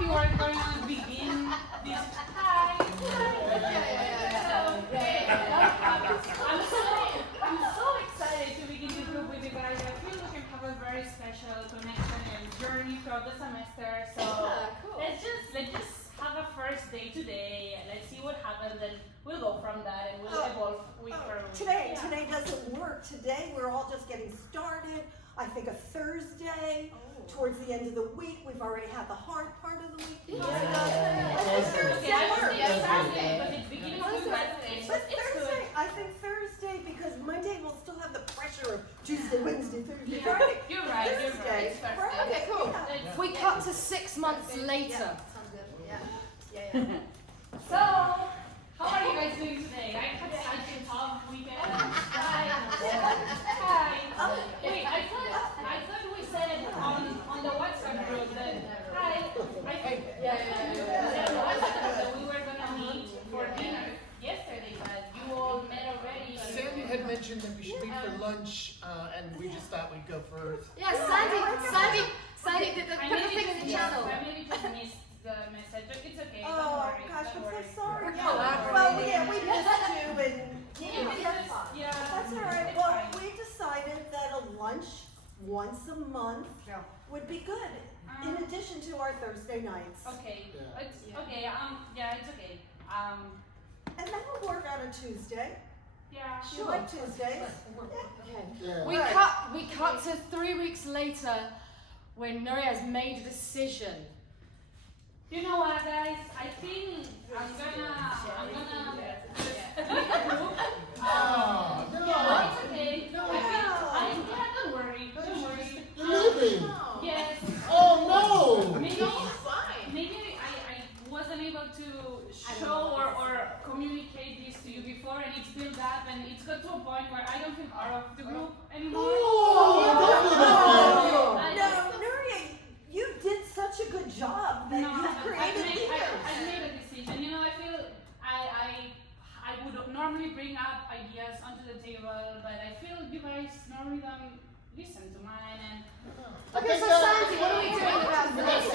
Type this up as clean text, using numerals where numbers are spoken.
happy we're going to begin this. Hi. I'm so excited to begin this group with you guys. I feel we can have a very special connection and journey throughout the semester. So cool. let's just have a first day today. Let's see what happens, and we'll go from that, and we'll evolve week per week. Today doesn't work. Today we're all just getting started. I think a Thursday, towards the end of the week, we've already had the hard part of the week. Thursday works. Because it's beginning of Wednesday. But Thursday, I think Thursday, because Monday we'll still have the pressure of Tuesday, Wednesday, Thursday, Friday. You're right. Thursday. Right. Okay, cool. Yeah. We cut to 6 months later. Sounds good. Yeah. So, how are you guys doing today? I had such a tough weekend. Hi. Wait, I thought we said on the WhatsApp group that that we were gonna meet for dinner yesterday, but you all met already. Sandy had mentioned that we should meet for lunch, and we just thought we'd go first. Yeah, Sandy did put the thing in the channel. I maybe just missed the message. It's okay. Oh don't worry. gosh, don't I'm worry. so sorry. We're Well, yeah, we missed you, and Yeah. that's all right. It's Well, fine. we decided that a lunch once a month would be good, in addition to our Thursday nights. Okay. Yeah. It's okay. It's okay. And that will work out on Tuesday. Yeah. You like Tuesdays? Yeah. We cut to 3 weeks later when Nuria's made a decision. You know what, guys? I think I'm gonna. Oh, no. Yeah, it's okay. Don't worry. You're leaving. Yes. Oh no! Maybe I wasn't able to show or communicate this to you before, and it's built up, and it's got to a point where I don't feel part of the group anymore. No, Nuria, you did such a good job that you've created leaders. I made a decision. You know, I feel I would normally bring up ideas onto the table, but I feel you guys normally don't listen to mine. And Okay, so Sandy, what are we doing about this?